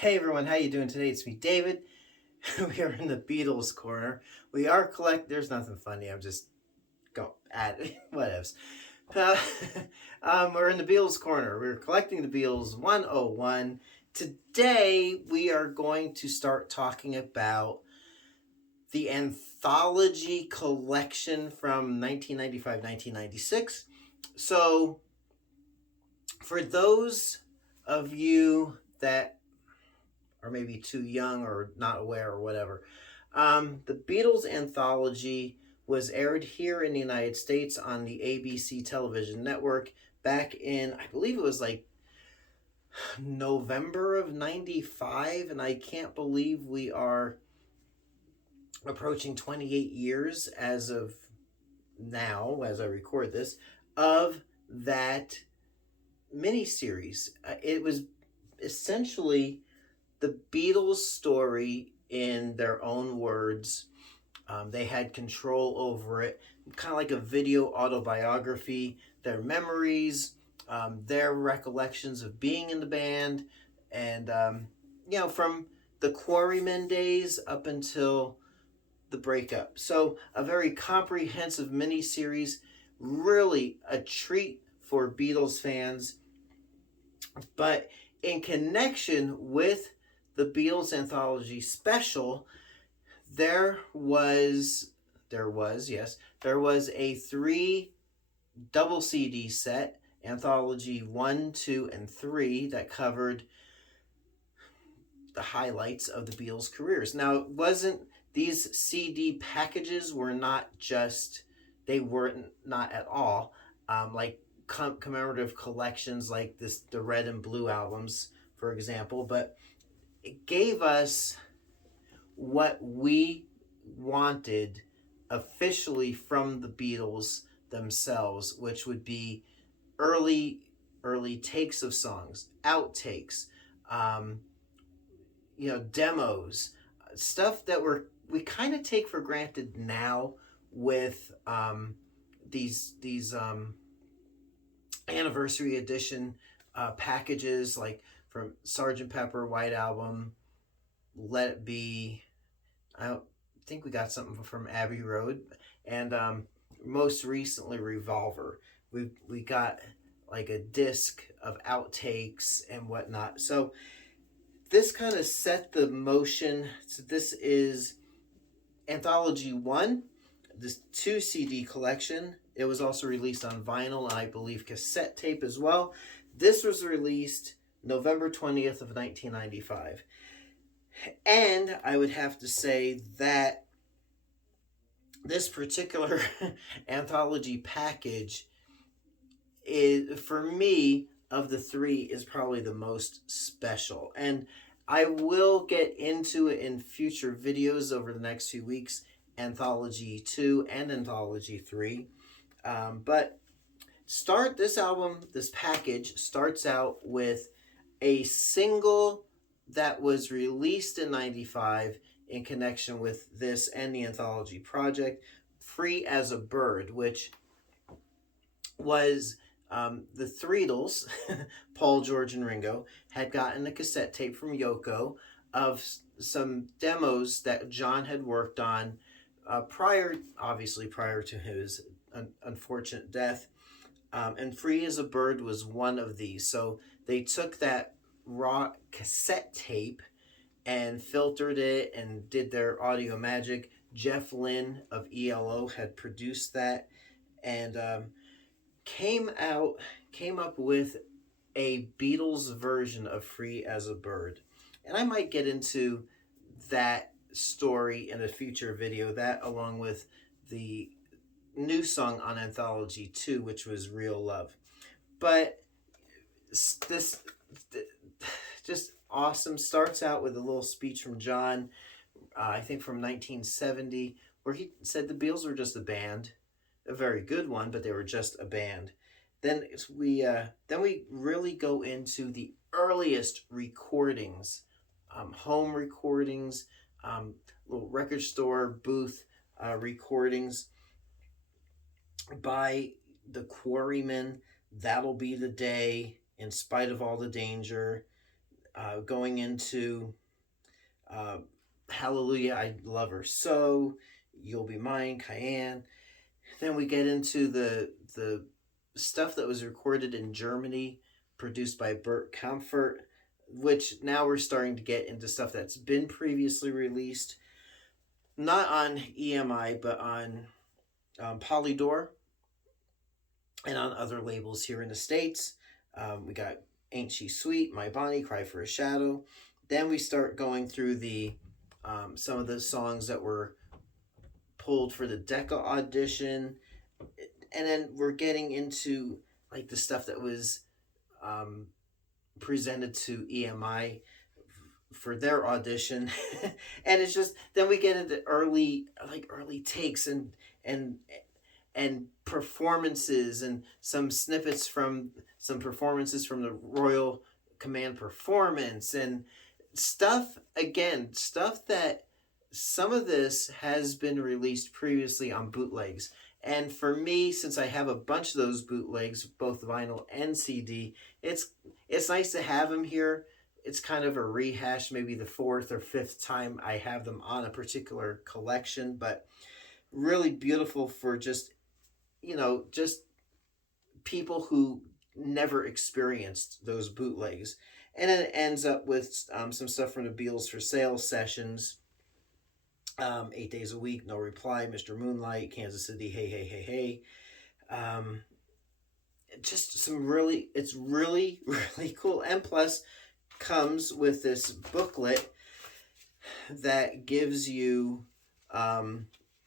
Hey everyone, how you doing today? It's me, David. We are in the Beatles corner. We are There's nothing funny. I'm just go at it. Whatevs. Uh, we're in the Beatles corner. We're collecting the Beatles 101. Today we are going to start talking about the anthology collection from 1995, 1996. So, for those of you that or maybe too young or not aware or whatever. The Beatles Anthology was aired here in the United States on the ABC television network back in, I believe it was like November of 95, and I can't believe we are approaching 28 years as of now, as I record this, of that miniseries. It was essentially the Beatles' story in their own words. They had control over it, kind of like a video autobiography, their memories, their recollections of being in the band, and, from the Quarrymen days up until the breakup. So, a very comprehensive mini series, really a treat for Beatles fans. But in connection with the Beatles Anthology special, there was a 3 double CD set, Anthology 1, 2, and 3, that covered the highlights of the Beatles' careers. Now, it wasn't these CD packages were not just they weren't not at all like commemorative collections like the red and blue albums, for example, but it gave us what we wanted officially from the Beatles themselves, which would be early takes of songs, outtakes, um, demos, stuff that we kind of take for granted now with these anniversary edition packages, like from Sgt. Pepper, White Album, Let It Be. I don't think we got something from Abbey Road, and most recently Revolver. We got like a disc of outtakes and whatnot. So this kind of set the motion. So this is Anthology 1, this 2 CD collection. It was also released on vinyl and I believe cassette tape as well. This was released November 20th of 1995. And I would have to say that this particular anthology package is, for me, of the 3, is probably the most special. And I will get into it in future videos over the next few weeks, Anthology 2 and Anthology 3. But this package starts out with a single that was released in 95 in connection with this and the anthology project, Free as a Bird, which was the Threedles, Paul, George, and Ringo, had gotten a cassette tape from Yoko of some demos that John had worked on prior to his unfortunate death. And Free as a Bird was one of these. So they took that raw cassette tape and filtered it and did their audio magic. Jeff Lynne of ELO had produced that and came up with a Beatles version of Free as a Bird. And I might get into that story in a future video, that along with the new song on Anthology 2, which was Real Love. But this just awesome. Starts out with a little speech from John, I think from 1970, where he said the Beatles were just a band, a very good one, but they were just a band. Then we really go into the earliest recordings, home recordings, little record store booth recordings by the Quarrymen. That'll Be the Day, In Spite of All the Danger, going into uh, Hallelujah, I Love Her So, You'll Be Mine, Cayenne. Then we get into the stuff that was recorded in Germany, produced by Bert Kaempfert, which now we're starting to get into stuff that's been previously released, not on EMI, but on Polydor and on other labels here in the States. We got Ain't She Sweet, My Bonnie, Cry for a Shadow. Then we start going through the some of the songs that were pulled for the Decca audition, and then we're getting into like the stuff that was um, presented to EMI for their audition. And it's just, then we get into early takes and and performances, and some snippets from some performances from the Royal Command performance, and stuff that some of this has been released previously on bootlegs. And for me, since I have a bunch of those bootlegs, both vinyl and CD, it's nice to have them here. It's kind of a rehash, maybe the fourth or fifth time I have them on a particular collection, but really beautiful for just, just people who never experienced those bootlegs. And then it ends up with some stuff from the Beatles for Sale sessions. 8 days a Week, No Reply, Mr. Moonlight, Kansas City, Hey, Hey, Hey, Hey. Just it's really, really cool. And plus, comes with this booklet that gives you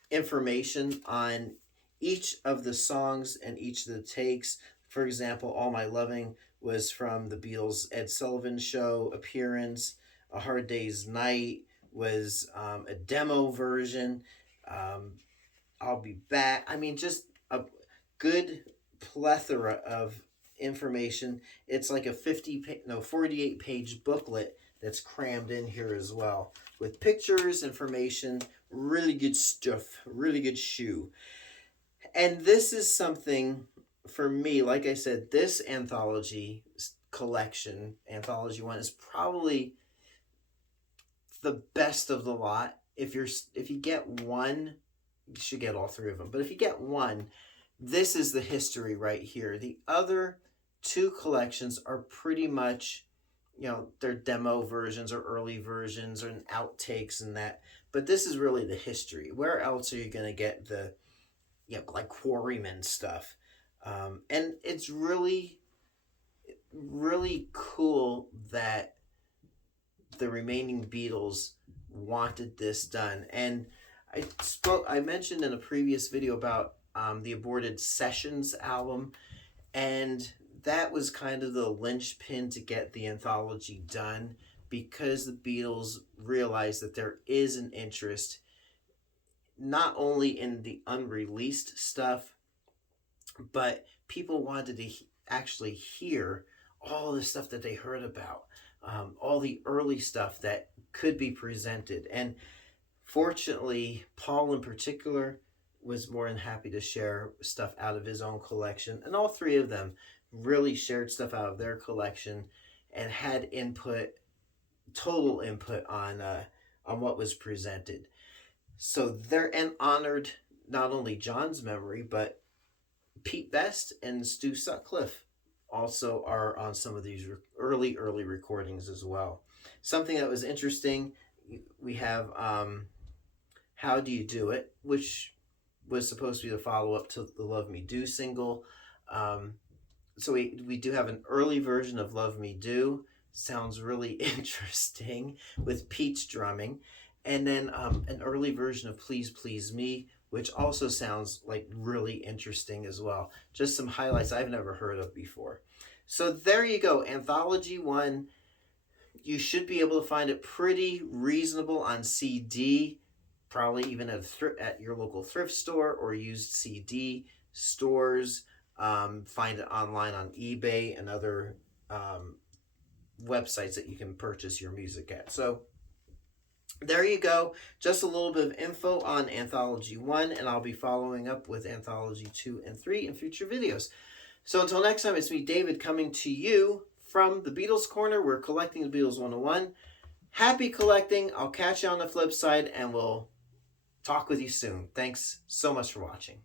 information on each of the songs and each of the takes. For example, All My Loving was from the Beatles' Ed Sullivan Show appearance. A Hard Day's Night was a demo version. I'll Be Back. I mean, just a good plethora of information. It's like a 48-page booklet that's crammed in here as well, with pictures, information, really good stuff, really good shoe. And this is something for me, like I said, this anthology collection, Anthology 1, is probably the best of the lot. If you get one, you should get all three of them. But if you get one, this is the history right here. The other two collections are pretty much, they're demo versions or early versions or outtakes and that. But this is really the history. Where else are you going to get the, like Quarrymen stuff? And it's really, really cool that the remaining Beatles wanted this done. And I mentioned in a previous video about the aborted Sessions album, and that was kind of the linchpin to get the anthology done, because the Beatles realized that there is an interest not only in the unreleased stuff, but people wanted to actually hear all the stuff that they heard about, all the early stuff that could be presented. And fortunately, Paul in particular was more than happy to share stuff out of his own collection. And all three of them really shared stuff out of their collection and had total input on what was presented. So they're honored not only John's memory, but Pete Best and Stu Sutcliffe also are on some of these early recordings as well. Something that was interesting, we have How Do You Do It, which was supposed to be the follow-up to the Love Me Do single. So we do have an early version of Love Me Do. Sounds really interesting with Pete's drumming. And then an early version of Please Please Me, which also sounds like really interesting as well. Just some highlights I've never heard of before. So there you go, Anthology 1. You should be able to find it pretty reasonable on CD, probably even at your local thrift store or used CD stores. Find it online on eBay and other websites that you can purchase your music at. So there you go. Just a little bit of info on Anthology 1, and I'll be following up with Anthology 2 and 3 in future videos. So until next time, it's me, David, coming to you from the Beatles Corner. We're collecting the Beatles 101. Happy collecting. I'll catch you on the flip side, and we'll talk with you soon. Thanks so much for watching.